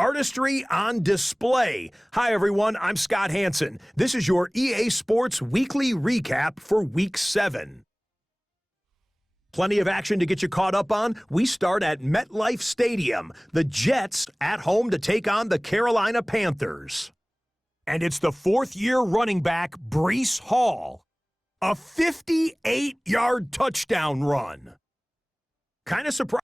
artistry on display. Hi, everyone. I'm Scott Hansen. This is your EA Sports Weekly Recap for Week 7. Plenty of action to get you caught up on. We start at MetLife Stadium. The Jets at home to take on the Carolina Panthers. And it's the fourth-year running back, Breece Hall. A 58-yard touchdown run. Kind of surprising.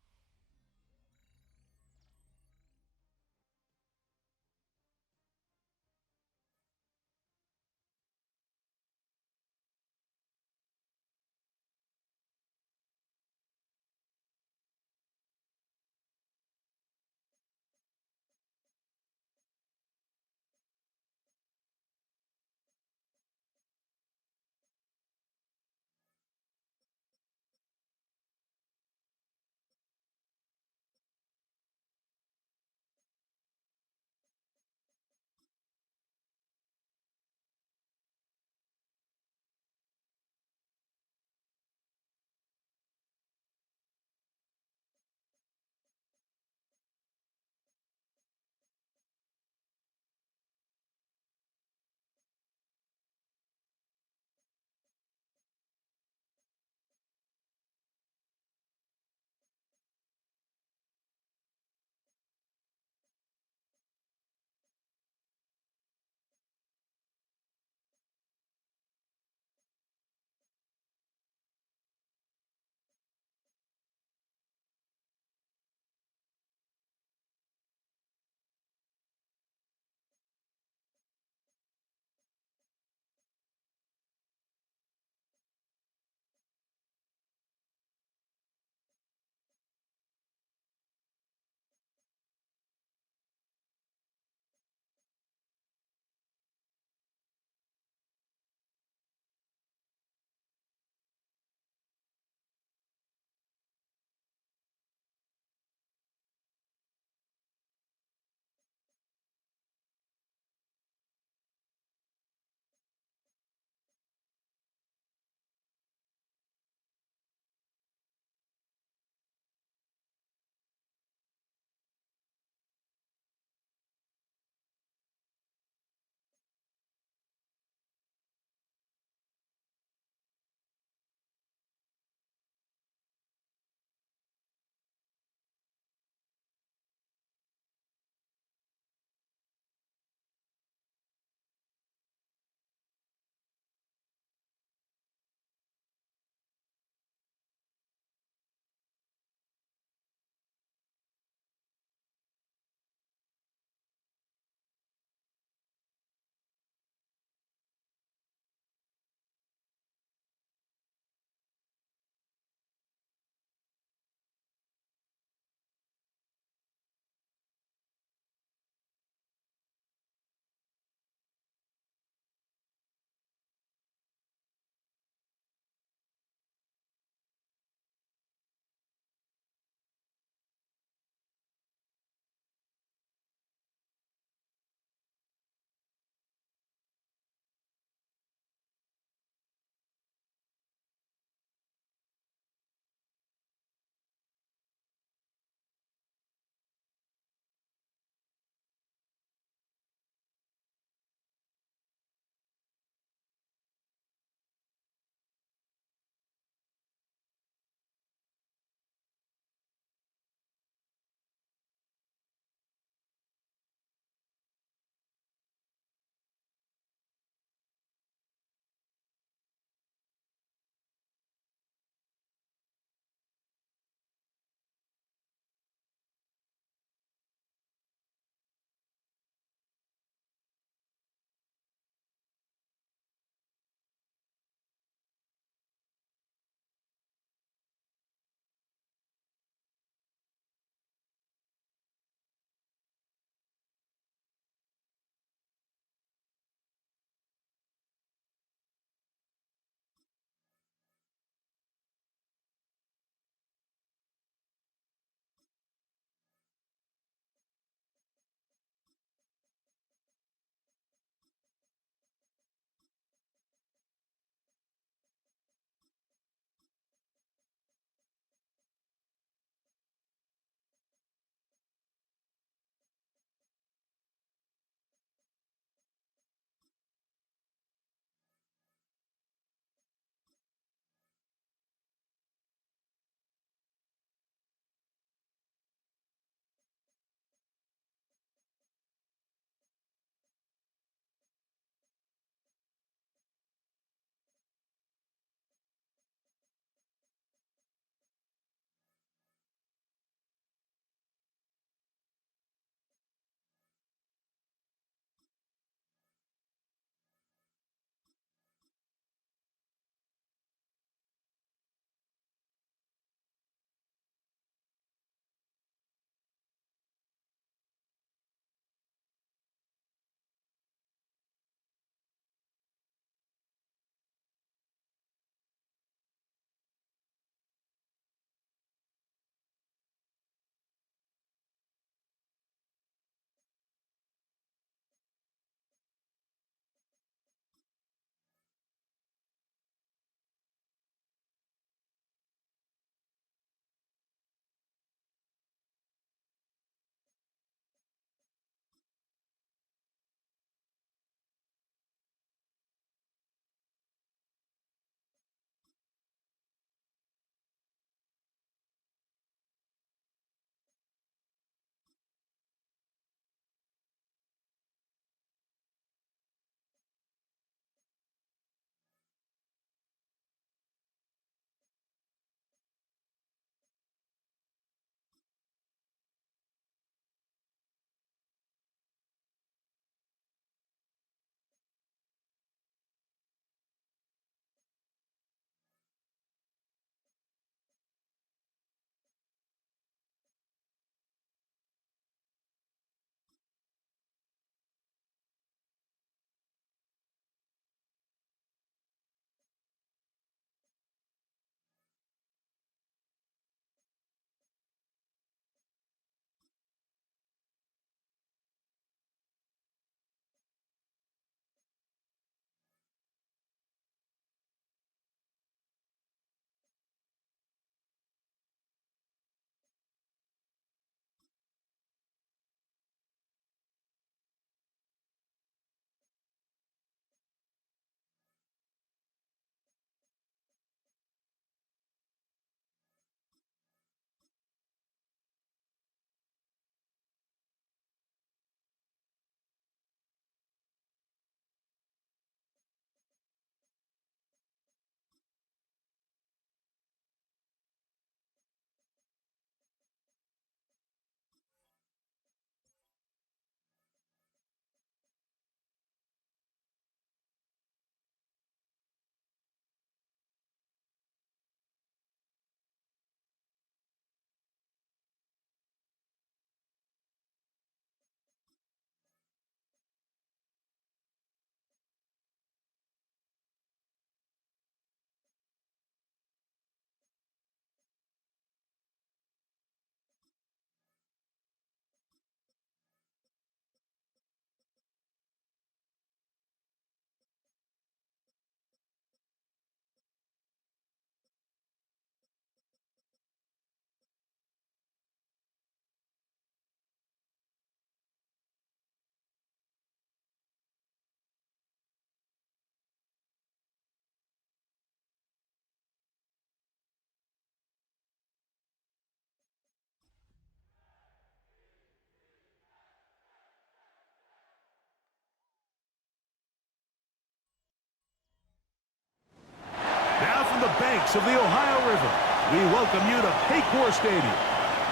banks of the Ohio River, we welcome you to Paycor Stadium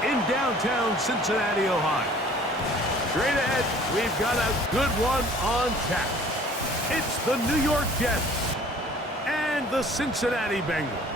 in downtown Cincinnati, Ohio. Straight ahead, we've got a good one on tap. It's the New York Jets and the Cincinnati Bengals.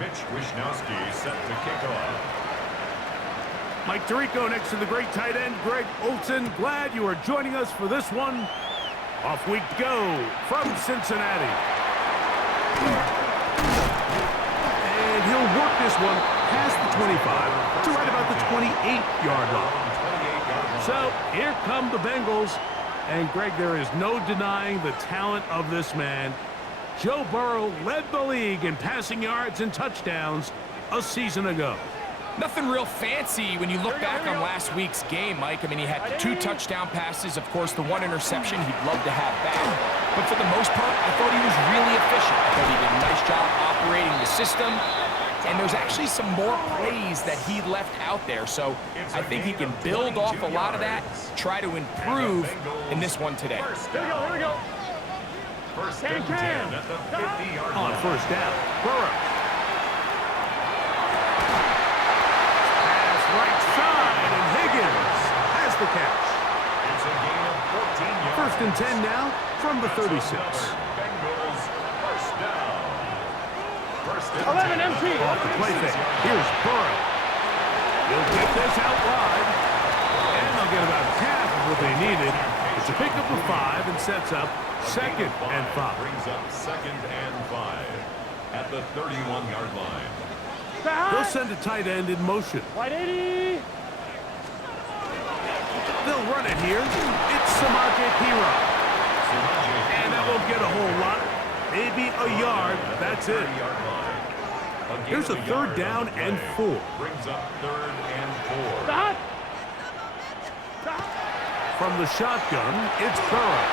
Mitch Wishnowsky set to kick off. Mike Tirico next to the great tight end, Greg Olson. Glad you are joining us for this one. Off we go from Cincinnati. And he'll work this one past the 25 to right about the 28-yard line. So here come the Bengals. And Greg, there is no denying the talent of this man. Joe Burrow led the league in passing yards and touchdowns a season ago. Nothing real fancy when you look back on last week's game, Mike. I mean, he had 2 touchdown passes, of course, the 1 interception he'd love to have back. But for the most part, I thought he was really efficient. I thought he did a nice job operating the system. And there's actually some more plays that he left out there. So I think he can build off a lot of that, try to improve in this one today. Here we go. First and 10 at the 50-yard line. On first down, Burrow. Pass right side, and Higgins has the catch. It's a gain of 14 yards. First and 10 now from the 36. Bengals first down. First and 11 10. MT. Off the play fake. Here's Burrow. He'll get this out wide. And they'll get about half of what they needed. It's a pickup of 5 and sets up second and 5. Brings up second and 5 at the 31-yard line. They'll send a tight end in motion. Wide 80. They'll run it here. It's Samaje Perine. And that won't get a whole lot. Maybe a yard. That's it. Here's a third down and 4. Brings up third and 4. Stop. From the shotgun, it's Burrow.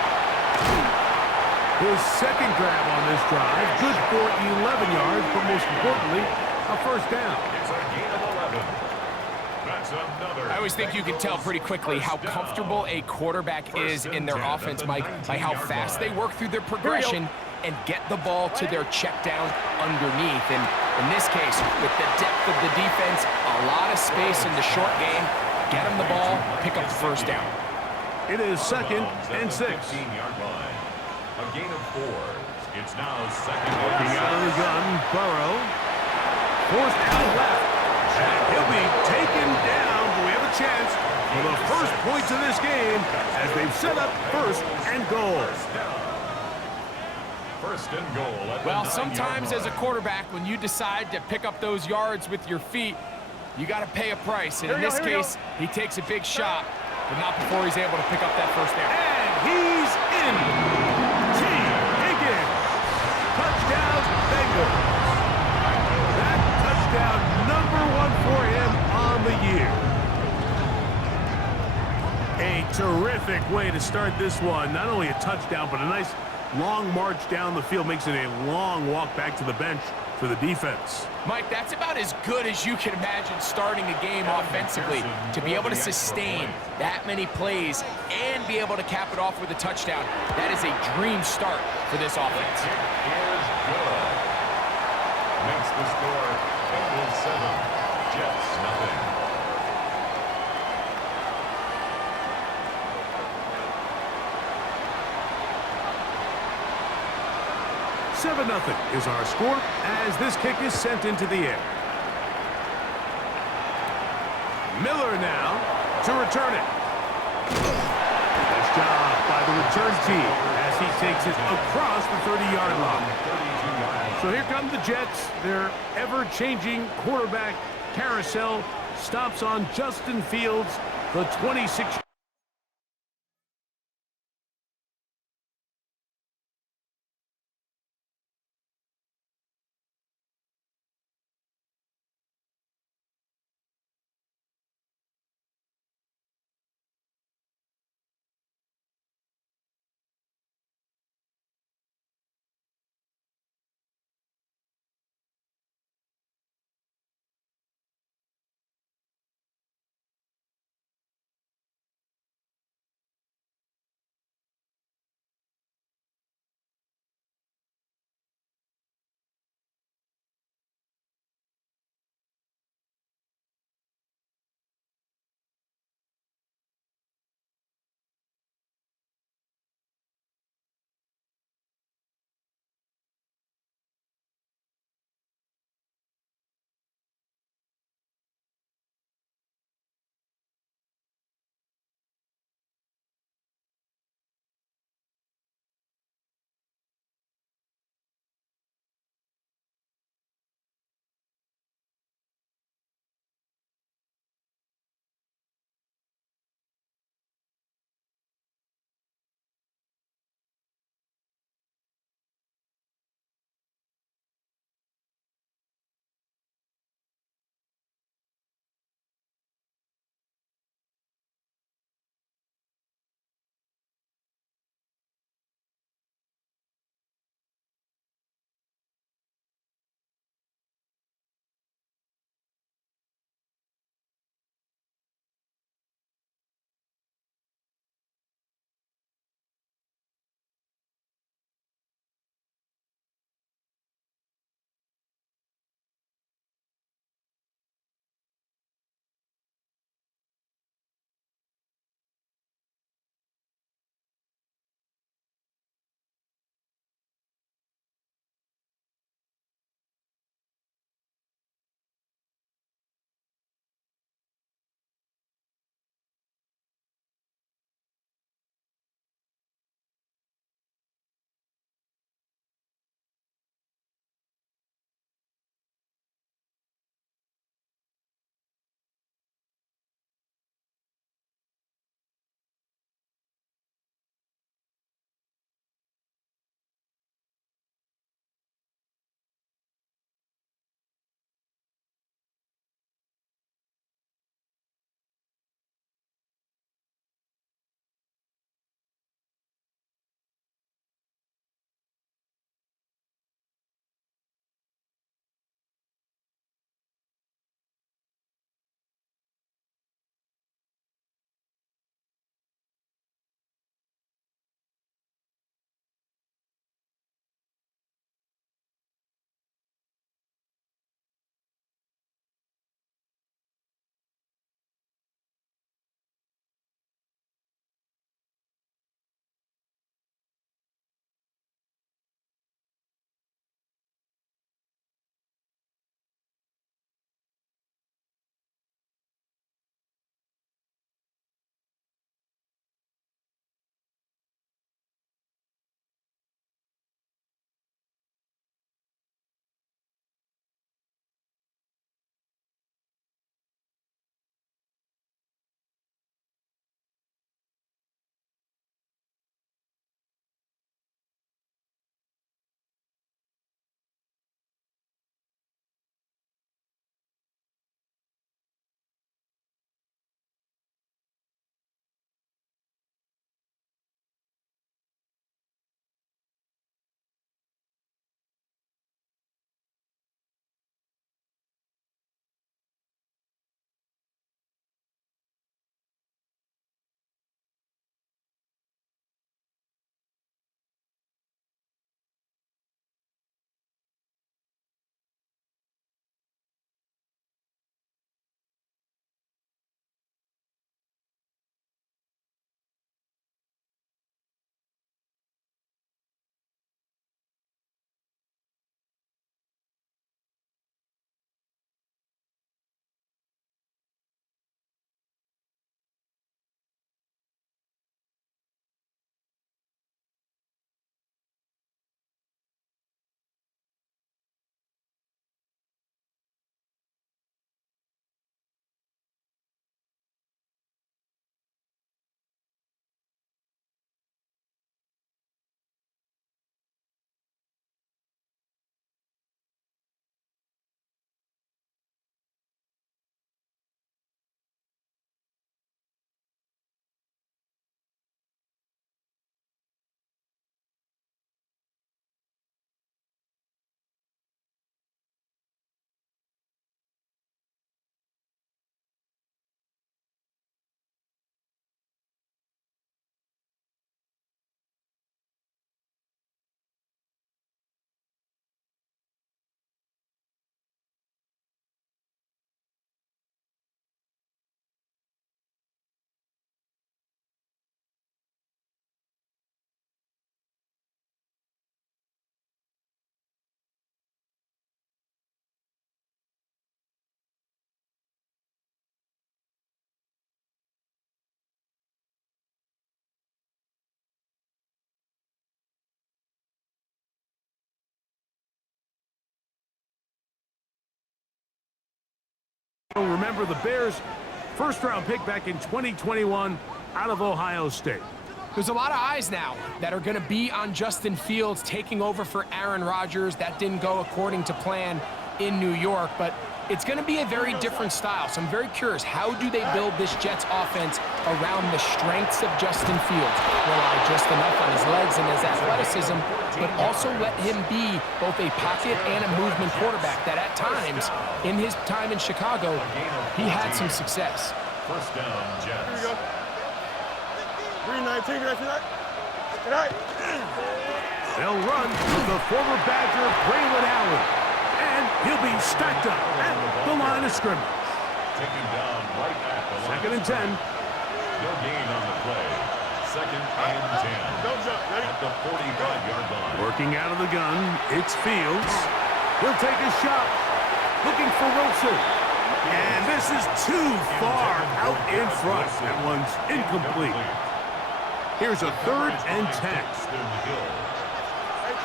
His second grab on this drive, good for 11 yards, but most importantly, a first down. It's a gain of 11. That's another. I always think you can tell pretty quickly how comfortable a quarterback is in their offense, Mike, by how fast they work through their progression and get the ball to their check down underneath. And in this case, with the depth of the defense, a lot of space in the short game, get them the ball, pick up the first down. It is second and 6. 15-yard line. A gain of 4. It's now second Looking and out of the gun, Burrow. Forced out left. And he'll be taken down, but we have a chance for the first points of this game as they've set up first and goal. First and goal at the Well, 9-yard sometimes line. as a quarterback, when you decide to pick up those yards with your feet, you got to pay a price. And in this case, he takes a big shot, but not before he's able to pick up that first down. And he's in. T. Higgins. Touchdown, Bengals. That touchdown number 1 for him on the year. A terrific way to start this one. Not only a touchdown, but a nice long march down the field. Makes it a long walk back to the bench for the defense. Mike, that's about as good as you can imagine starting a game offensively. To be able to sustain that many plays and be able to cap it off with a touchdown, that is a dream start for this offense. It is good. Makes the score Bengals 7, Jets nothing. Seven 0 is our score as this kick is sent into the air. Miller now to return it. Nice job by the return team as he takes it across the 30-yard line. So here come the Jets. Their ever-changing quarterback carousel stops on Justin Fields, the 26. Remember, the Bears' first-round pick back in 2021 out of Ohio State. There's a lot of eyes now that are going to be on Justin Fields taking over for Aaron Rodgers. That didn't go according to plan in New York, but it's going to be a very different style. So I'm very curious, how do they build this Jets offense around the strengths of Justin Fields? Rely just enough on his legs and his athleticism, but also let him be both a pocket and a movement quarterback that at times, in his time in Chicago, he had some success. First down, Jets. 319, tonight. They'll run with the former Badger, Braylon Allen. And he'll be stacked up at the line of scrimmage. Taken down right at the line. 2nd and 10. No gain on the play. 2nd and 10. Don't jump, ready? At the 45-yard line. Working out of the gun, it's Fields. He'll take a shot. Looking for Wilson. And this is too far out in front. That one's incomplete. Here's a 3rd and 10. Hey, 10.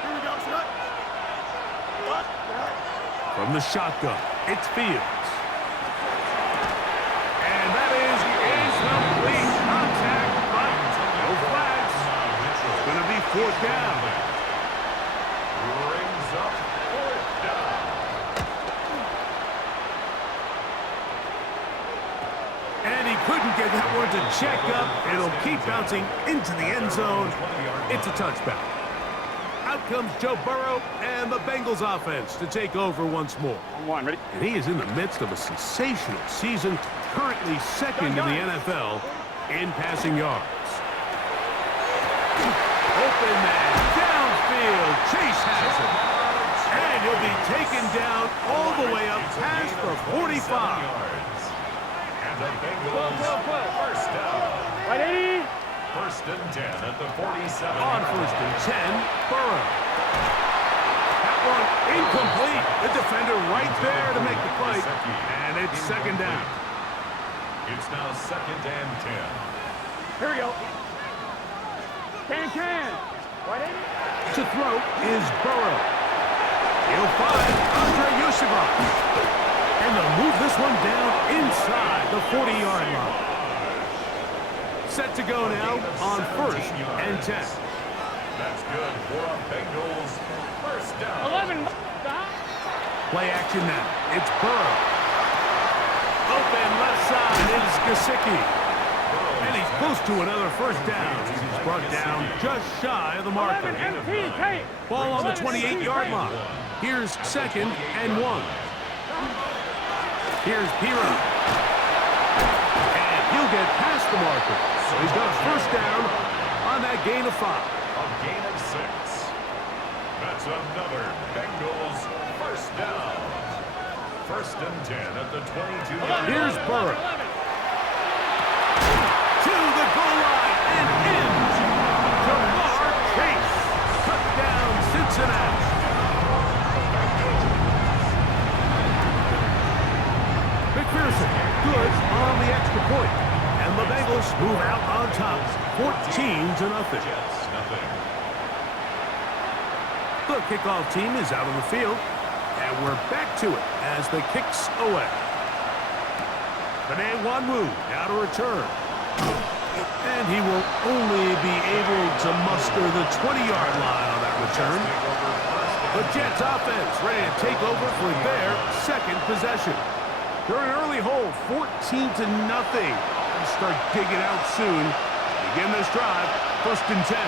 Here we go, son. What? From the shotgun, it's Fields. And that is incomplete contact, but no flags. It's going to be 4th down. Brings up 4th down. And he couldn't get that one to check up. It'll keep bouncing into the end zone. It's a touchback. Out comes Joe Burrow and the Bengals offense to take over once more. One, ready? And he is in the midst of a sensational season, currently 2nd in the NFL in passing yards. Open man, downfield, Chase has him. And he'll be taken down all the way up past the 45. And the Bengals first down. Ready? 1st and 10 at the 47. On 1st and 10, Burrow. That one incomplete. The defender right there to make the play. And it's 2nd down. It's now 2nd and 10. Here we go. Can. Ready? To throw is Burrow. He'll find Andre Yusufov. And they'll move this one down inside the 40-yard line. Set to go now on 1st and 10. That's good for a Bengals first down. 11. Play action now. It's Burrow. Open left side is Gesicki. And he's close to another first down. He's brought down just shy of the marker. Ball on the 28-yard line. Here's 2nd and 1. Here's Pira. And he'll get past the marker. So he's got a first down on that gain of 5. A gain of 6. That's another Bengals first down. 1st and 10 at the 22. Here's Burrow. To the goal line and in. Jamar Chase. Touchdown, Cincinnati. McPherson, good on the extra point. And the Bengals move out on top, 14-0. Jets, nothing. The kickoff team is out on the field, and we're back to it as the kicks away. Benet-Wanwu now to return. And he will only be able to muster the 20-yard line on that return. The Jets offense ready to take over for their 2nd possession. They're an early hold, 14-0. Start digging out soon. Begin this drive, 1st and 10.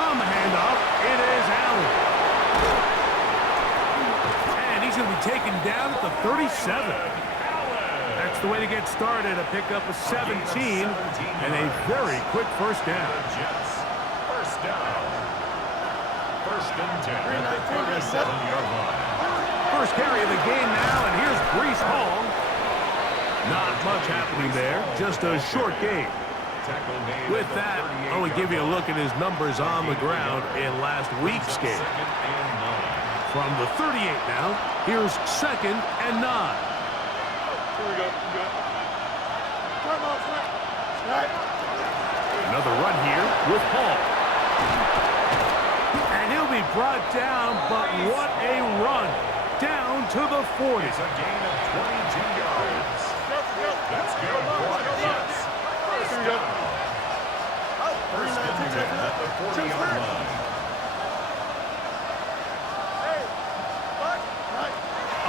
On the handoff, it is Allen. And he's going to be taken down at the 37. That's the way to get started, a pickup of 17 and a very quick first down. Jets first down. 1st and 10 at the 37-yard line. First carry of the game now, and here's Breece Hall. Not much happening there, just a short game. With that, I want to give you a look at his numbers on the ground in last week's game. From the 38 now, here's 2nd and 9. Here we go. Come on, Frank. Right. Another run here with Hall. And he'll be brought down, but what a run. Down to the 40. It's a gain of 22 yards. That's good for the Jets. First down. First and 10 at the 40-yard line.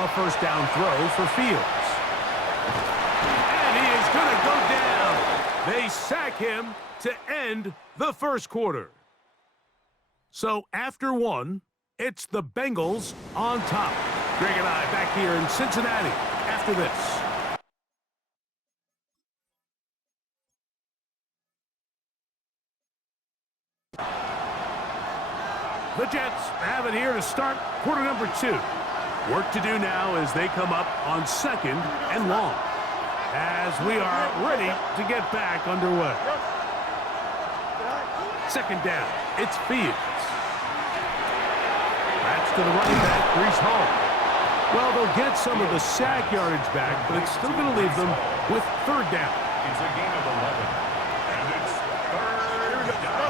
A first down throw for Fields. And he is going to go down. They sack him to end the first quarter. So after one, it's the Bengals on top. Greg and I back here in Cincinnati after this. The Jets have it here to start quarter number 2. Work to do now as they come up on 2nd and long. As we are ready to get back underway. 2nd down, it's Fields. That's to the running back, Breece Hall. Well, they'll get some of the sack yardage back, but it's still going to leave them with 3rd down. It's a gain of 11. And it's 3rd down.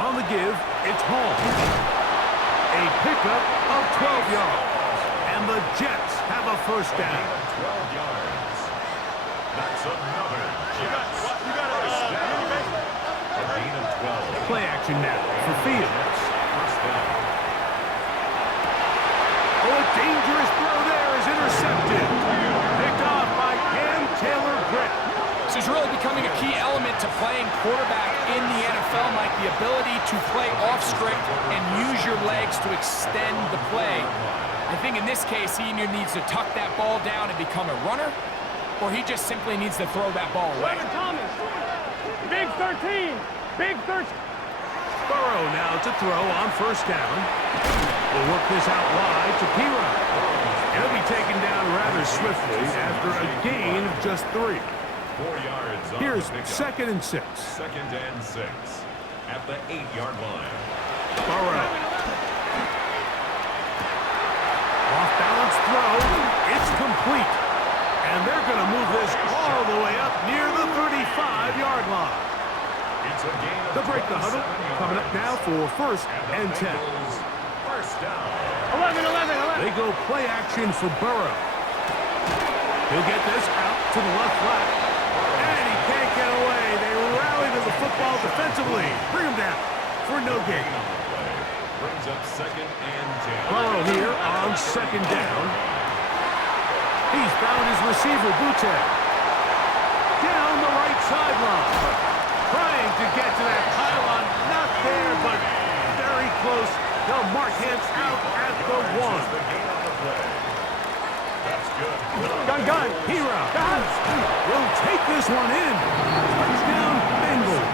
On the give, it's Hall. A pickup of 12 yards. And the Jets have a first down. 12 yards. That's another Jets first down. A gain of 12. Play action now for Fields. First down. Oh, a dangerous throw there is intercepted. Picked off by Cam Taylor-Britt. This is really becoming a key element to playing quarterback in the NFL, Mike, the ability to play off script and use your legs to extend the play. I think in this case, he either needs to tuck that ball down and become a runner, or he just simply needs to throw that ball away. Thomas. Big 13. Big 13. Burrow now to throw on first down. We'll work this out wide to Pira. He'll be taken down rather swiftly after a gain of just 3. 4 yards on Here's the pickup. 2nd and 6. 2nd and 6 at the 8-yard line. Burrow. Off-balance throw. It's complete. And they're going to move this all the way up near the 35-yard line. It's a gain of They'll break the huddle. 27 yards. Coming up now for 1st and 10. Bengals first down. 11. They go play action for Burrow. He'll get this out to the left flat. And he can't get away. They rally to the football defensively. Bring him down for no gain. Brings up 2nd and 10. Burrow here on 2nd down. He's found his receiver, Butte. Down the right sideline. Trying to get to that pylon. Not there, but very close. They'll mark him out at the 1. The gain on the play. That's good. Gun. Hero will take this one in. Touchdown, Bengals.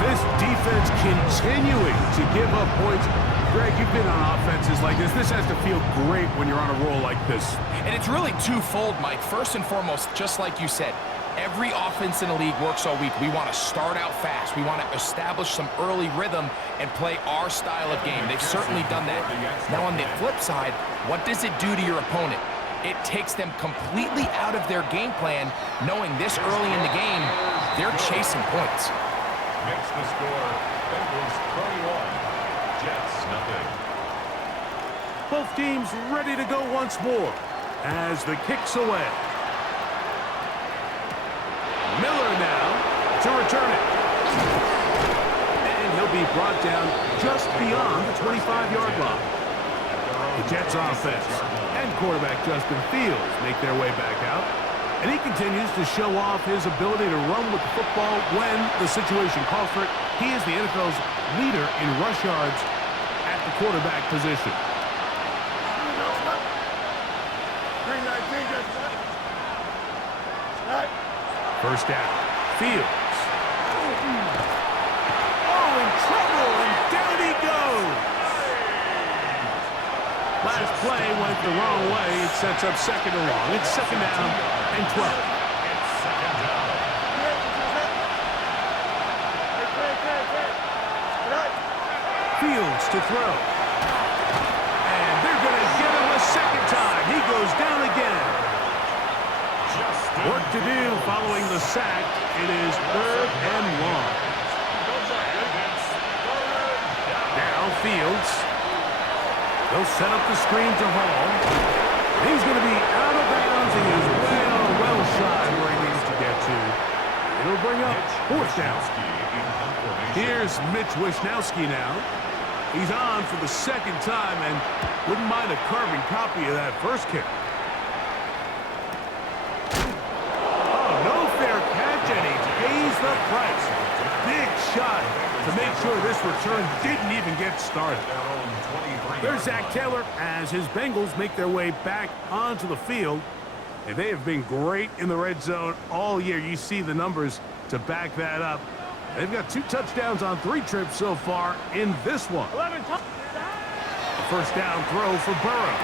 This defense continuing to give up points. Greg, you've been on offenses like this. This has to feel great when you're on a roll like this. And it's really twofold, Mike. First and foremost, just like you said, every offense in the league works all week. We want to start out fast. We want to establish some early rhythm and play our style of game. They've certainly done that. Now, on the flip side, what does it do to your opponent? It takes them completely out of their game plan, knowing this early in the game, they're chasing points. Makes the score. Bengals 21. Jets nothing. Both teams ready to go once more as the kick's away. Miller now to return it. And he'll be brought down just beyond the 25-yard line. The Jets offense and quarterback Justin Fields make their way back out. And he continues to show off his ability to run with the football when the situation calls for it. He is the NFL's leader in rush yards at the quarterback position. First down. Fields. Oh, in trouble, and down he goes. Last play went the wrong way. It sets up 2nd and long. It's 2nd down and 12. It's 2nd down. Fields to throw. And they're going to get him a 2nd time. He goes down again. Work to do following the sack. It is 3rd and long. Now Fields. They'll set up the screen to Hall. He's going to be out of bounds. He is well shy where he needs to get to. It'll bring up 4th down. Here's Mitch Wisnowski now. He's on for the 2nd time and wouldn't mind a carbon copy of that first kick. Oh, no fair catch, and he pays the price. Big shot to make sure this return didn't even get started. There's Zach Taylor as his Bengals make their way back onto the field. And they have been great in the red zone all year. You see the numbers to back that up. They've got 2 touchdowns on 3 trips so far in this one. A first down throw for Burrow.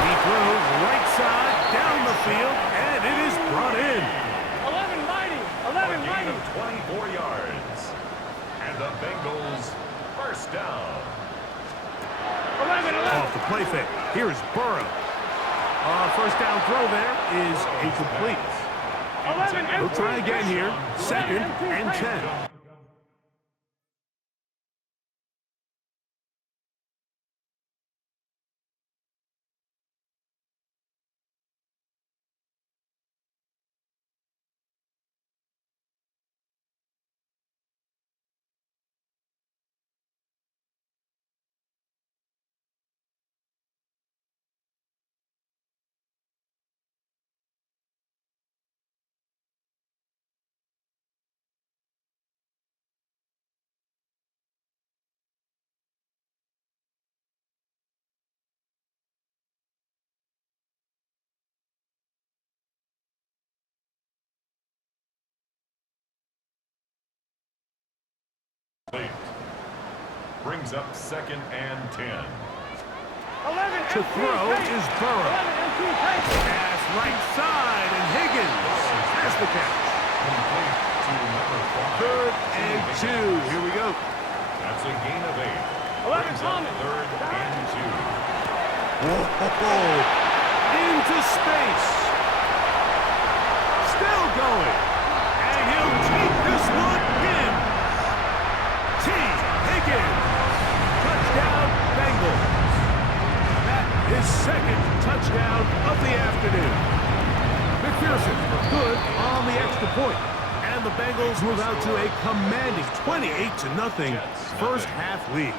He throws right side down the field, and it is brought in. 11 mighty. 11 Gain mighty. of 24 yards. And the Bengals first down. 11. Off the play fake. Here's Burrow. First down throw there is incomplete. 11. We'll try again here. 2nd and 10. Brings up 2nd and 10. 11. To throw is Burrow. Pass right side, and Higgins has the catch. Complete to number 5. 3rd and 2. Here we go. That's a gain of 8. 11 Brings up Thomas. 3rd and 2. Whoa! Into space. Still going. And he'll take this one in. T. Higgins. Touchdown, Bengals. That is 2nd touchdown of the afternoon. McPherson good on the extra point. And the Bengals move out to a commanding 28-0 first half lead.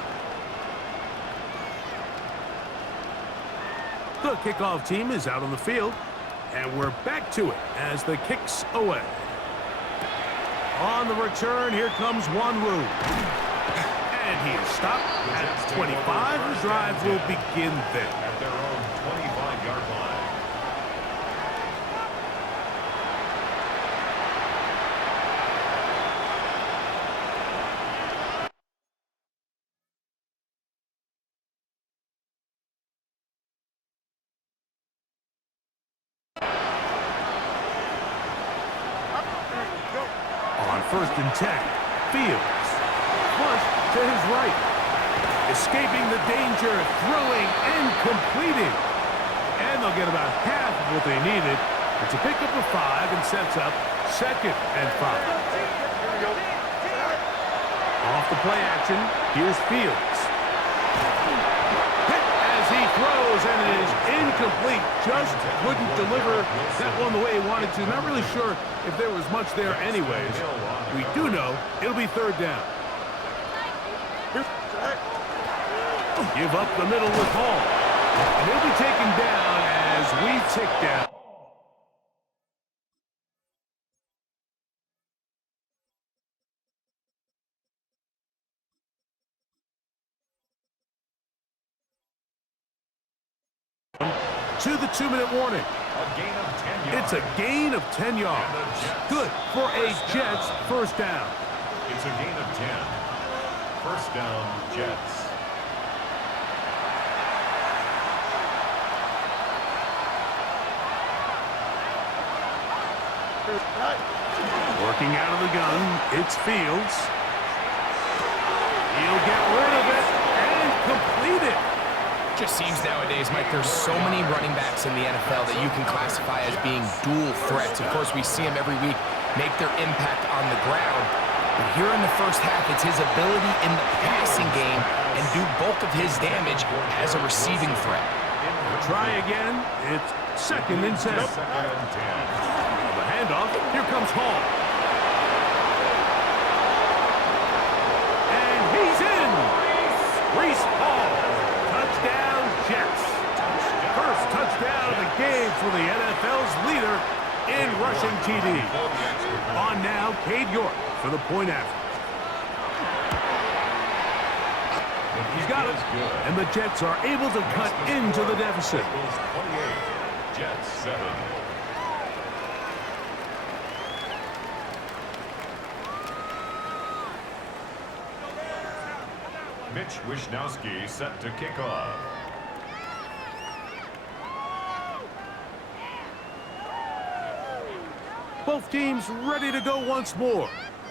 The kickoff team is out on the field, and we're back to it as the kick's away. On the return, here comes Wanwu. And he is stopped at 25. The drive will begin then. At their own 25-yard line. On 1st and 10, Fields. Flush to his right. Escaping the danger, throwing and completing. And they'll get about half of what they needed. It's a pickup of 5 and sets up 2nd and 5. Off the play action, here's Fields. Hit as he throws, and it is incomplete. Just couldn't deliver that one the way he wanted to. Not really sure if there was much there anyways. We do know it'll be 3rd down. Give up the middle with Hall. And he'll be taken down as we tick down. To the 2-minute warning. A gain of 10 yards. It's a gain of 10 yards. Good for a Jets first down. It's a gain of 10. First down, Jets. Working out of the gun, it's Fields. He'll get rid of it and complete it. Just seems nowadays, Mike, there's so many running backs in the NFL that you can classify as being dual threats. Of course, we see them every week make their impact on the ground. But here in the first half, it's his ability in the passing game and do bulk of his damage as a receiving threat. Try again. It's 2nd and 10. The handoff. Here comes Hall. And he's in. Reese Hall. Touchdown, Jets. First touchdown of the game for the NFL's leader in rushing TD. On now, Cade York for the point after. He's got it. And the Jets are able to cut into the deficit. 28, Jets 7. Mitch Wishnowsky set to kick off. Both teams ready to go once more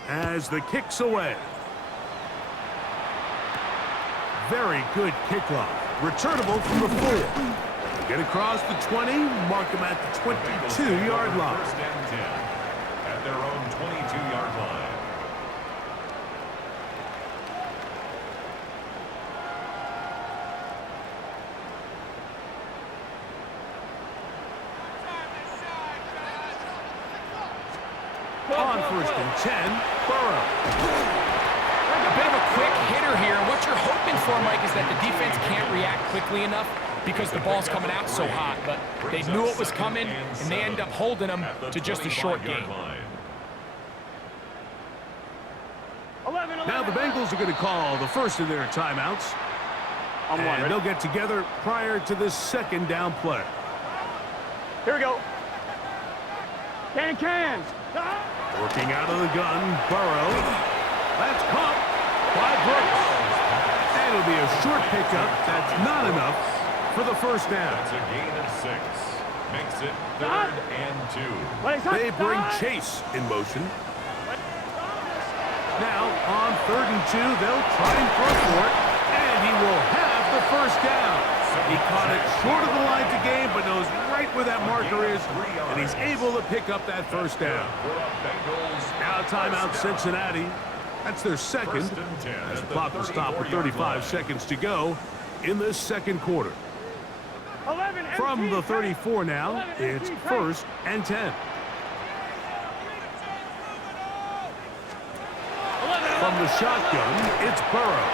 as the kick's away. Very good kickoff. Returnable from the 4. Get across the 20, mark him at the 22-yard line. First and 10 at their own 22-yard line. On first and 10, Burrow. A bit of a quick hitter here. What you're hoping for, Mike, is that the defense can't react quickly enough because the ball's coming out so hot. But they knew it was coming, and they end up holding them to just a short gain. Now the Bengals are going to call the first of their timeouts. And they'll get together prior to this 2nd down play. Here we go. Can. Working out of the gun, Burrow. That's caught by Brooks. And it'll be a short pickup. That's not enough for the first down. That's a gain of 6. Makes it 3rd and 2. They bring Chase in motion. Now, on 3rd and 2, they'll try and throw for it. And he will have the first down. He caught it short of the line to gain, but knows right where that marker is, and he's able to pick up that first down. Now timeout Cincinnati. That's their 2nd. As the clock will stop with 35 seconds to go in this 2nd quarter. From the 34 now, it's 1st and 10. From the shotgun, it's Burrow.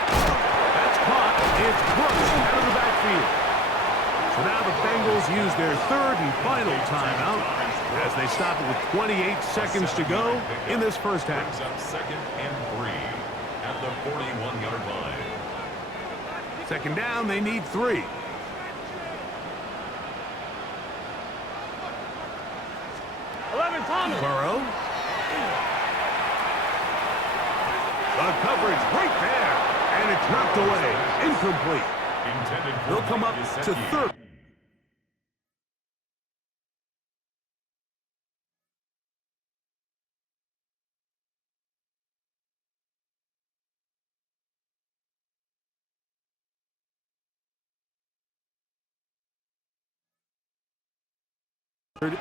That's caught. It's Brooks out of the backfield. So now the Bengals use their 3rd and final timeout as they stop it with 28 seconds to go in this first half. Brings up 2nd and 3 at the 41-yard line. 2nd down, they need 3. Burrow. The coverage right there. And it's knocked away. Incomplete. They'll come up to 3rd.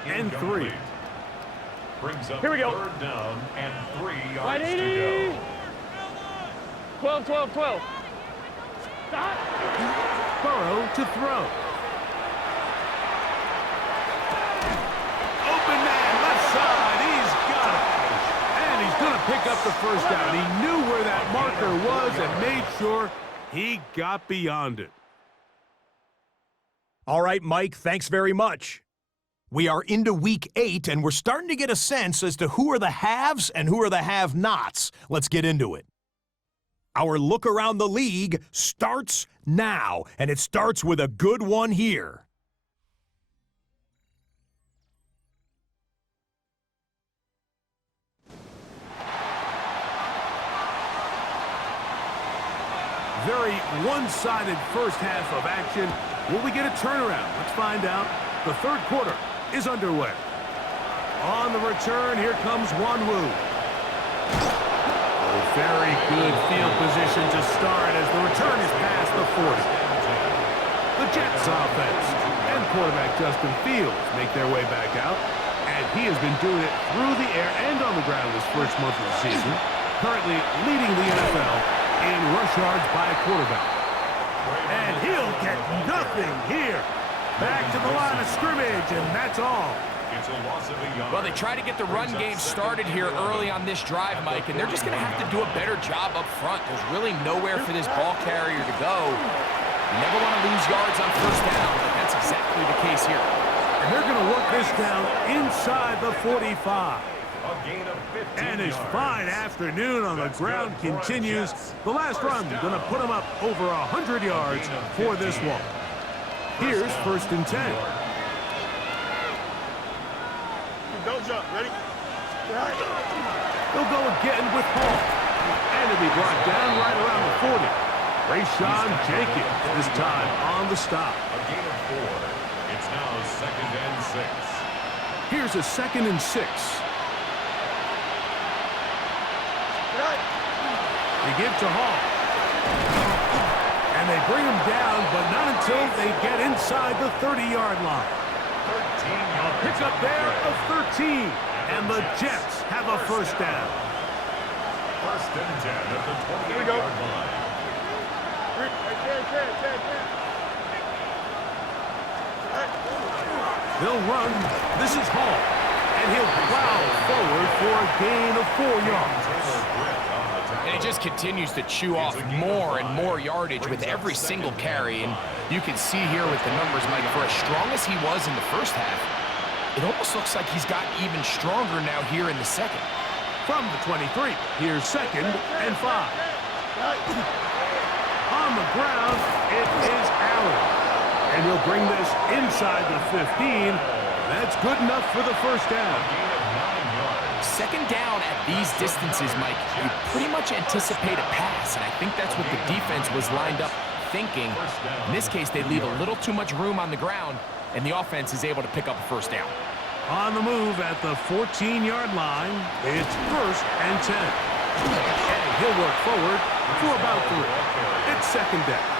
And 3. Brings up Here we go. 3rd down and 3 yards Right, to 80. go. 12. Burrow to throw. Open man, left side. He's got it. And he's going to pick up the first down. He knew where that marker was and made sure he got beyond it. All right, Mike, thanks very much. We are into week 8, and we're starting to get a sense as to who are the haves and who are the have-nots. Let's get into it. Our look around the league starts now, and it starts with a good one here. Very one-sided first half of action. Will we get a turnaround? Let's find out. The 3rd quarter is underway. On the return, here comes Wanwu. Oh, very good field position to start as the return is past the 40. The Jets offense and quarterback Justin Fields make their way back out. And he has been doing it through the air and on the ground this first month of the season. Currently leading the NFL in rush yards by quarterback. And he'll get nothing here. Back to the line of scrimmage, and that's all. It's a loss of a yard. Well, they try to get the run game started here early on this drive, Mike, and they're just going to have to do a better job up front. There's really nowhere for this ball carrier to go. You never want to lose yards on first down, but that's exactly the case here. And they're going to work this down inside the 45. A gain of 15 And his yards. fine afternoon on the ground continues. The last run going to put him up over 100 yards for this one. Here's 1st and 10. Don't jump. Ready? They'll go again with Hall. And he'll be brought down right around the 40. Rayshawn Jenkins this time on the stop. A gain of 4. It's now 2nd and 6. Here's a 2nd and 6. They give to Hall. And they bring him down, but not until they get inside the 30-yard line. 13 yards. Pick up there of 13. And the Jets have a first down. 1st and 10 at the 28-yard line. They'll run. This is Hall. And he'll plow forward for a gain of 4 yards. And he just continues to chew off more and more yardage with every single carry. And you can see here with the numbers, Mike, for as strong as he was in the first half, it almost looks like he's gotten even stronger now here in the second. From the 23, here's 2nd and 5. On the ground, it is Allen. And he'll bring this inside the 15. That's good enough for the first down. Second down at these distances, Mike, you pretty much anticipate a pass, and I think that's what the defense was lined up thinking. In this case, they leave a little too much room on the ground, and the offense is able to pick up a first down. On the move at the 14-yard line, it's 1st and 10. And he'll work forward for about 3. It's 2nd down.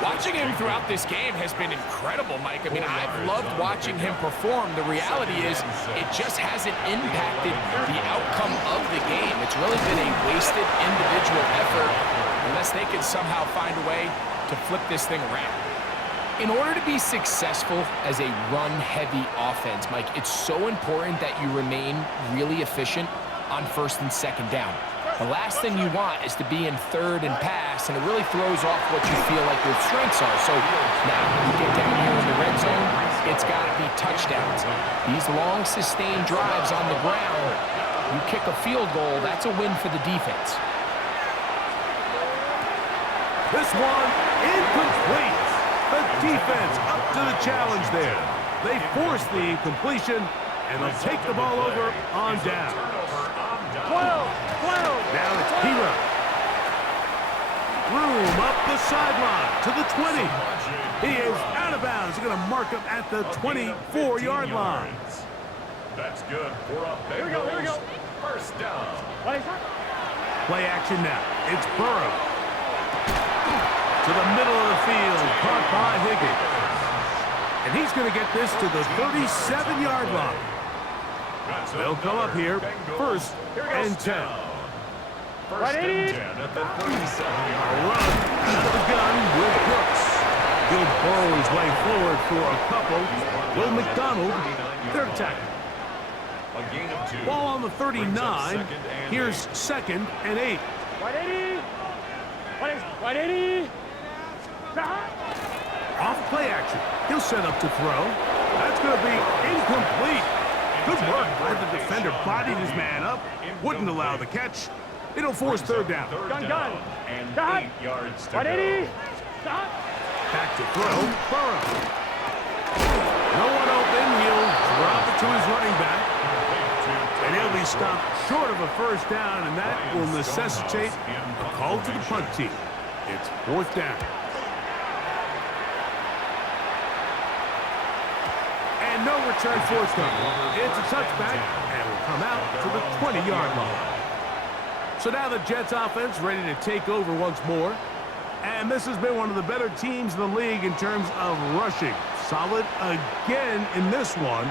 Watching him throughout this game has been incredible, Mike. I mean, I've loved watching him perform. The reality is it just hasn't impacted the outcome of the game. It's really been a wasted individual effort unless they can somehow find a way to flip this thing around. In order to be successful as a run-heavy offense, Mike, it's so important that you remain really efficient on 1st and 2nd down. The last thing you want is to be in 3rd and pass, and it really throws off what you feel like your strengths are. So now when you get down here in the red zone, it's got to be touchdowns. These long, sustained drives on the ground, you kick a field goal, that's a win for the defense. This one incomplete. The defense up to the challenge there. They force the incompletion, and they'll take the ball over on down. 12. Now it's Hero. Room up the sideline to the 20. He is out of bounds. He's going to mark him at the 24-yard line. That's good for a Here we go. first down. Play action now. It's Burrow. To the middle of the field, caught by Higgins. And he's going to get this to the 37-yard line. They'll come up here, 1st and 10. First and 10 at the 37-yard line. Run out of the gun with Brooks. He'll burrow his way forward for a couple. Will McDonald, they're attacking. A gain of 2. Ball on the 39. Here's 2nd and 8. 180. 180. Off play action. He'll set up to throw. That's going to be incomplete. Good work where the defender bodied his man up. Wouldn't allow the catch. It'll force 3rd down. Gun. And Stop. 8 yards to 180. go. Stop. Back to throw. Burrow. No one open. He'll drop it to his running back. And he'll be stopped short of a first down, and that will necessitate a call to the punt team. It's 4th down. And no return forthcoming. It's a touchback, and will come out to the 20-yard line. So now the Jets offense ready to take over once more. And this has been one of the better teams in the league in terms of rushing. Solid again in this one.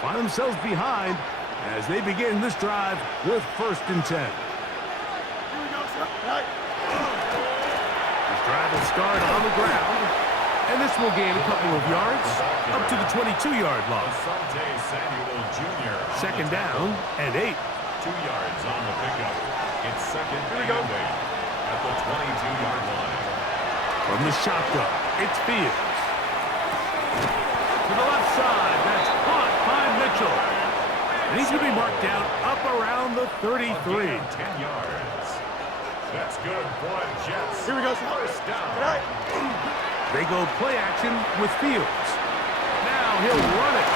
Find themselves behind as they begin this drive with 1st and 10. Here we go, sir. Right. This drive will start on the ground, and this will gain a couple of yards up to the 22-yard line. Second down and 8. 2 yards on the pickup. It's second and 8 at the 22-yard line. From the shotgun, it's Fields. To the left side, that's caught by Mitchell. And he's going to be marked down up around the 33. 10 yards. That's good for the Jets. Here we go, sir. First down. Right. They go play action with Fields. Now he'll run it.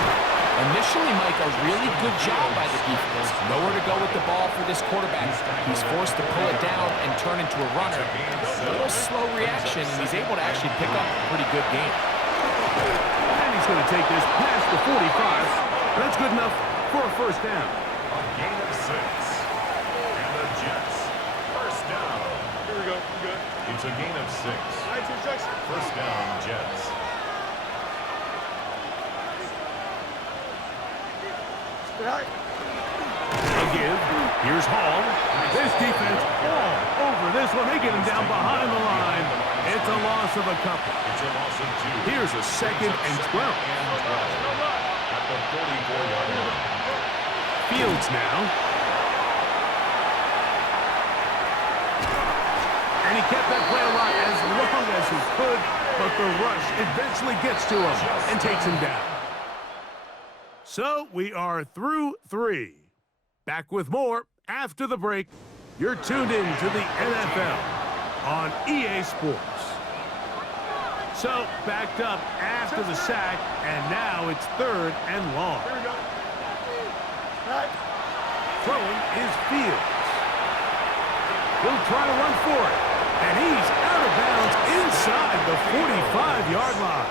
Initially, Mike, a really good job by the defense. Nowhere to go with the ball for this quarterback. He's forced to pull it down and turn into a runner. A little slow reaction, and he's able to actually pick up a pretty good game. And he's going to take this past the 45. That's good enough for a first down. A gain of 6. And the Jets. First down. Here we go. You good? It's a gain of 6. Right, two strikes. First down, Jets. Right. Again, here's Hall. This defense all over this one. They get him down behind the line. It's a loss of a couple. It's a loss of 2. Here's a 2nd and 12. At the 44-yard line. Fields now. And he kept that play alive as long as he could, but the rush eventually gets to him and takes him down. So we are through 3. Back with more after the break. You're tuned in to the NFL on EA Sports. So backed up after the sack, and now it's 3rd and long. Here we go. Right. Throwing is Fields. He'll try to run for it, and he's out of bounds inside the 45-yard line.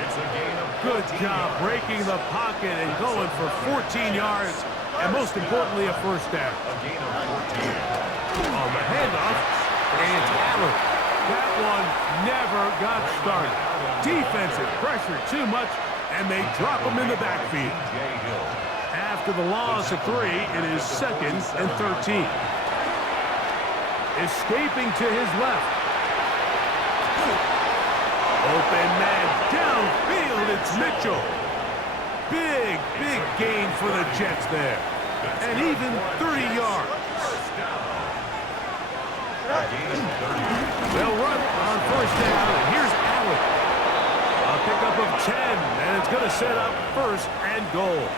It's a gain of Good job breaking the pocket and going for 14 yards, and most importantly, a first down. a gain of 14. On the handoff, and it's Allen. That one never got started. Defensive pressure too much, and they drop him in the backfield. After the loss of 3, it is 2nd and 13. Escaping to his left. Open man downfield, it's Mitchell. Big gain for the Jets there. And even 30 yards. They'll run on first down, and here's Allen. A pickup of 10, and it's going to set up 1st and goal.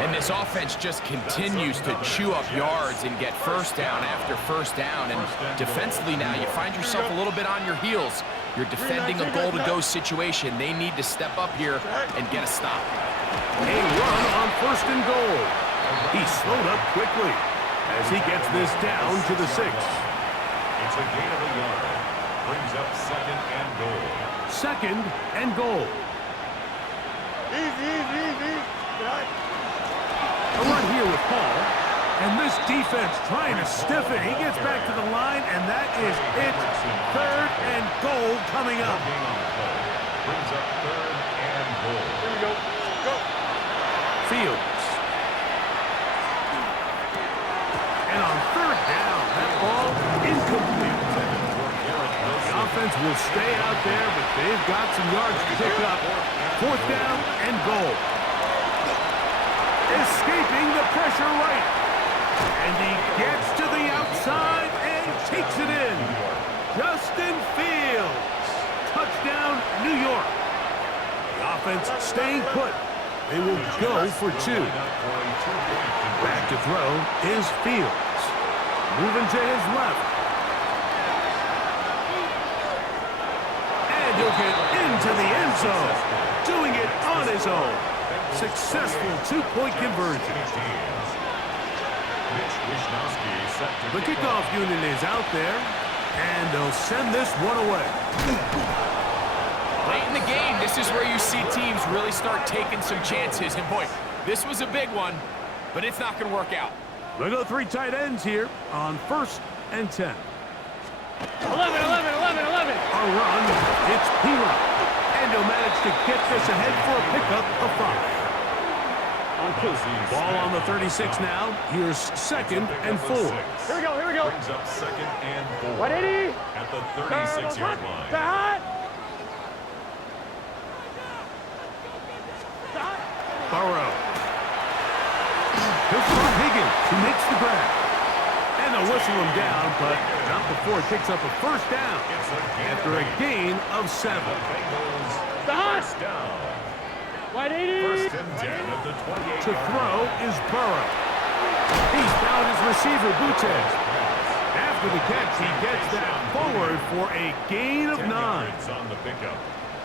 And this offense just continues to chew up yards and get first down after first down. And defensively now, you find yourself a little bit on your heels. You're defending a goal-to-go situation. They need to step up here and get a stop. A run on 1st and goal. He slowed up quickly as he gets this down to the 6. It's a gain of a yard. Brings up 2nd and goal. 2nd and goal. Easy. Right. A run here with Paul. And this defense trying to stiff it. He gets back to the line, and that is it. 3rd and goal coming up. Brings up 3rd and goal. Here we go. Go. Fields. And on 3rd down, that ball incomplete. The offense will stay out there, but they've got some yards to pick up. 4th down and goal. Escaping the pressure right. And he gets to the outside and takes it in. Justin Fields. Touchdown, New York. The offense staying put. They will go for 2. Back to throw is Fields. Moving to his left. And he'll get into the end zone. Doing it on his own. Successful 2-point conversion. The kickoff unit is out there, and they'll send this one away. Late in the game, this is where you see teams really start taking some chances. And boy, this was a big one, but it's not going to work out. They'll go 3 tight ends here on 1st and 10. 11, 11, 11, 11. A run. It's Pila. And he'll manage to get this ahead for a pickup of 5. Ball on the 36 now. Here's 2nd and 4. Here we go, here we go. Brings up 2nd and 4. 180. At the 36-yard line. Hot. Burrow. Here's from Higgins, who makes the grab. And they'll whistle him down, but not before it picks up a first down after a gain of 7. First down. 180. First and 10 at the 28. To throw is Burrow. He's found his receiver, Butez. After the catch, he gets that forward for a gain of 9. On the pickup.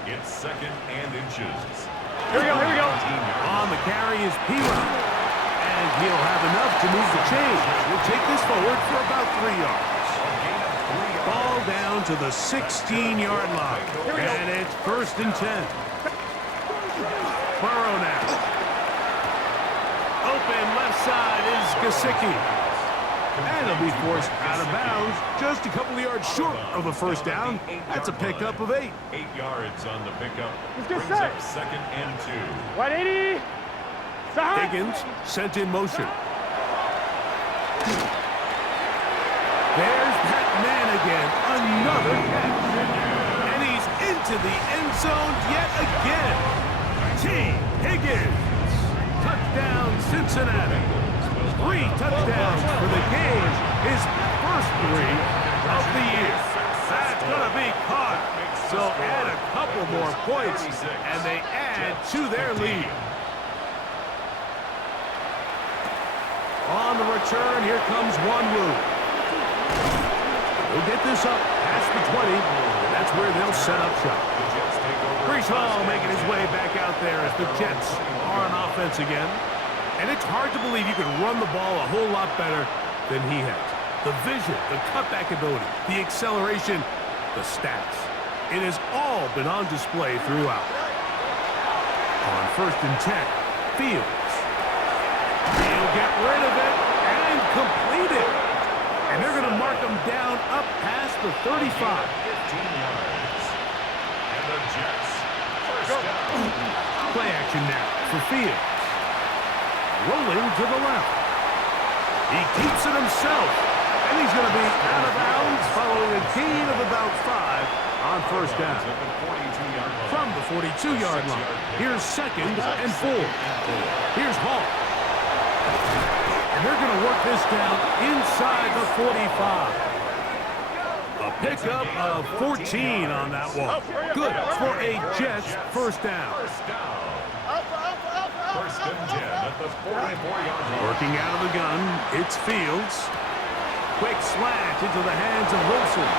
It's 2nd and inches. Here we go, here we go. On the carry is Pila. And he'll have enough to move the chains. He'll take this forward for about 3 yards. Ball down to the 16-yard line. And it's 1st and 10. Burrow now. Open left side is Gesicki. And he'll be forced out of bounds just a couple of yards short of a first down. That's a pickup of 8. 8 yards on the pickup. Let's get Brings set. up 2nd and 2. 180. Stop. Higgins sent in motion. There's that man again. Another catch. And he's into the end zone yet again. T. Higgins. Touchdown, Cincinnati. 3 touchdowns for the game. His first 3 of the year. That's going to be caught. So add a couple more points, and they add to their lead. On the return, here comes Wanwu. We'll get this up past the 20. That's where they'll set up shop. Breece Hall making his way back out there as the Jets are on offense again. And it's hard to believe you can run the ball a whole lot better than he has. The vision, the cutback ability, the acceleration, the stats. It has all been on display throughout. On 1st and 10, Fields. He'll get rid of it and complete it. And they're going to mark him down up past the 35. 15 yards. And the Jets. First down. Play action now for Fields. Rolling to the left. He keeps it himself. And he's going to be out of bounds following a gain of about 5 on first down. From the 42-yard line. Here's 2nd and 4. Here's Hall. And they're going to work this down inside the 45. A pickup of 14 on that one. Good for a Jets first down. First and 10 at the 44-yard line. Working out of the gun, it's Fields. Quick slant into the hands of Wilson.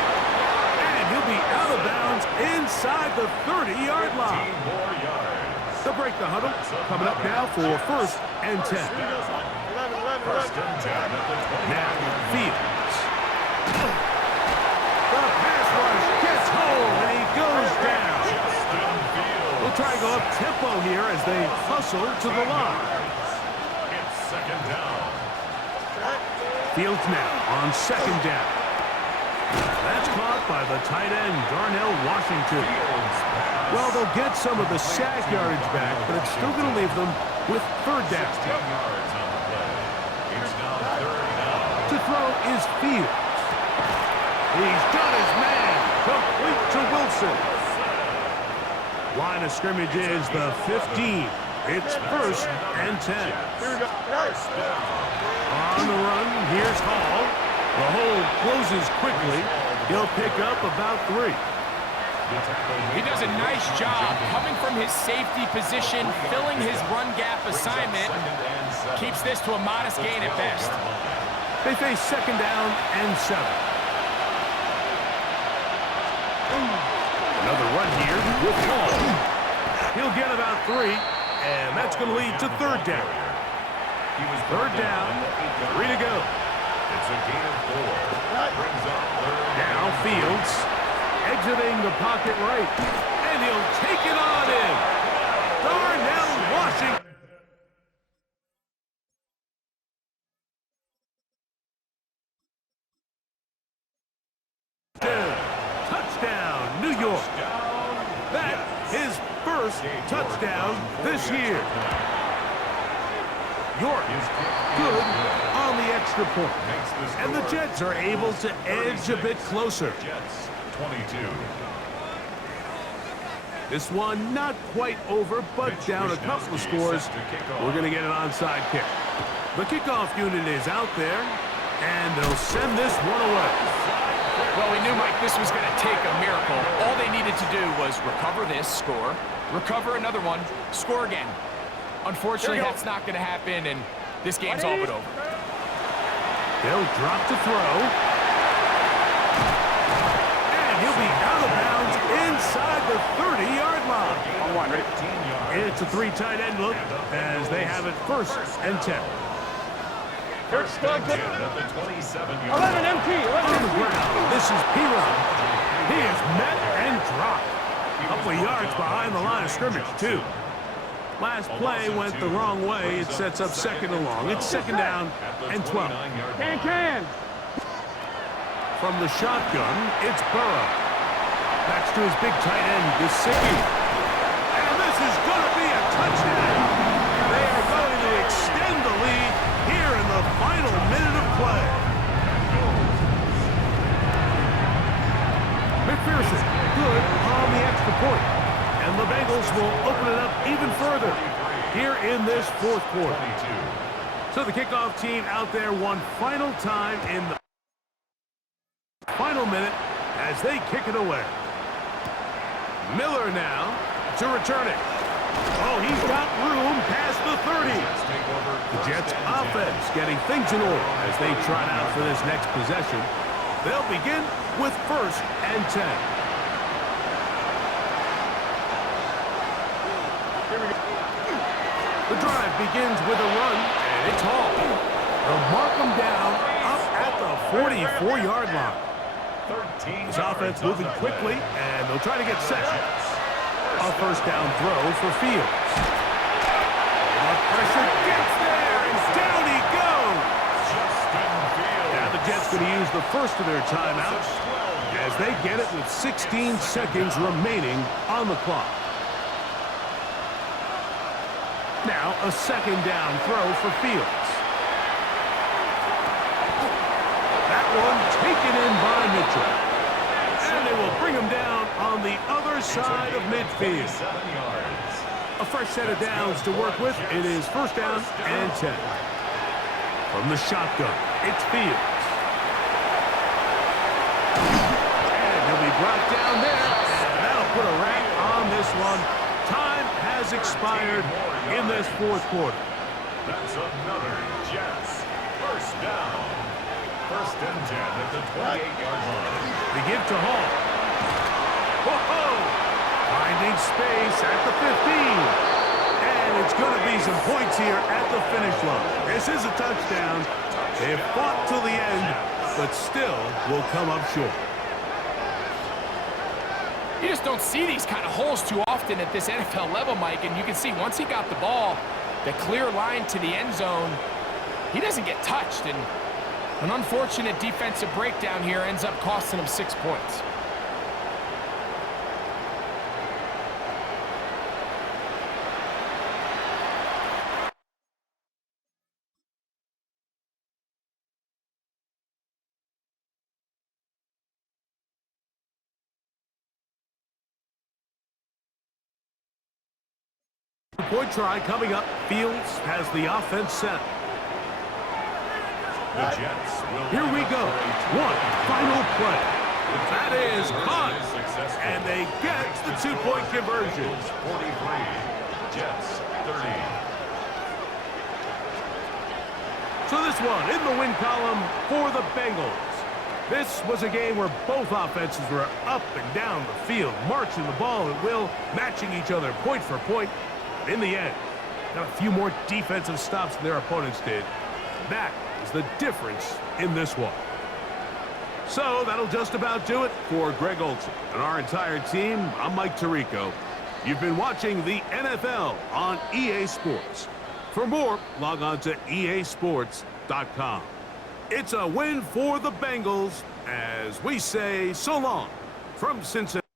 And he'll be out of bounds inside the 30-yard line. 15 more yards. They'll break the huddle. Coming up now for 1st and 10. First and 10 at the 20. Now, Fields. The pass rush gets home, and he goes down. Justin Fields. We'll try to go up tempo here as they hustle to the line. It's 2nd down. Fields now on 2nd down. That's caught by the tight end, Darnell Washington. Well, they'll get some of the sack yardage back, but it's still going to leave them with 3rd down. 16 yards on the play. It's now 3rd down. To throw is Fields. He's got his man. Complete to Wilson. Line of scrimmage is the 15. It's 1st and 10. On the run, here's Hall. The hole closes quickly. He'll pick up about 3. He does a nice job coming from his safety position, filling his run gap assignment. Keeps this to a modest gain at best. They face 2nd down and 7. Another run here with Hall. He'll get about 3, and that's going to lead to 3rd down. 3rd down, 3 to go. It's a gain of 4. Brings up 3rd Now Fields exiting the pocket right, and he'll take it on in. Darnell Washington. touchdown this year. York, good on the extra point. And the Jets are able to edge a bit closer. Jets, 22. This one not quite over, but down a couple of scores. We're going to get an onside kick. The kickoff unit is out there, and they'll send this one away. Well, we knew, Mike, this was going to take a miracle. All they needed to do was recover this, score, recover another one, score again. Unfortunately, that's not going to happen, and this game's all but over. They'll drop to throw. And he'll be out of bounds inside the 30-yard line. On one, ready? It's a three tight end look as they have it 1st and 10. First and 10 at the 27-yard 11 MT. 11 On the MT. ground, this is P-Run. He is met and dropped. A couple of yards behind the line of scrimmage, too. Last play went the wrong way. It sets up 2nd and long. It's 2nd down and 12. Can. From the shotgun, it's Burrow. Backs to his big tight end, Gesicki. And this is going to be a touchdown. They are going to extend the lead here in the final minute of play. McPherson, good on the extra point. And the Bengals will open it up even further here in this 4th quarter. So the kickoff team out there one final time in the final minute as they kick it away. Miller now to return it. Oh, he's got room past the 30. The Jets offense getting things in order as they trot out for this next possession. They'll begin with 1st and 10. The drive begins with a run, and it's Hall. They'll mark him down up at the 44-yard line. His offense moving quickly, and they'll try to get set. A 1st down throw for Fields. The pressure gets there, and down he goes. Now the Jets going to use the first of their timeouts as they get it with 16 seconds remaining on the clock. Now a 2nd down throw for Fields. That one taken in by Mitchell. And they will bring him down on the other side of midfield. A fresh set of downs to work with. It is 1st down and 10. From the shotgun, it's Fields. And he'll be brought down there. And that'll put a wrap on this one. Time has expired in this 4th quarter. That's another Jets. 1st down. 1st and 10 at the 28-yard line. They give to Hall. Whoa! Finding space at the 15. And it's going to be some points here at the finish line. This is a touchdown. They have fought till the end, but still will come up short. You just don't see these kind of holes too often at this NFL level, Mike, and you can see once he got the ball, the clear line to the end zone, he doesn't get touched, and an unfortunate defensive breakdown here ends up costing him 6 points. Point try coming up. Fields has the offense set. The Jets will Here we go. One final play. That is caught. And they get the 2-point conversion. 43. Jets 30. So this one in the win column for the Bengals. This was a game where both offenses were up and down the field, marching the ball at will, matching each other point for point. In the end, got a few more defensive stops than their opponents did. That is the difference in this one. So that'll just about do it for Greg Olson and our entire team. I'm Mike Tirico. You've been watching the NFL on EA Sports. For more, log on to easports.com. It's a win for the Bengals as we say so long from Cincinnati.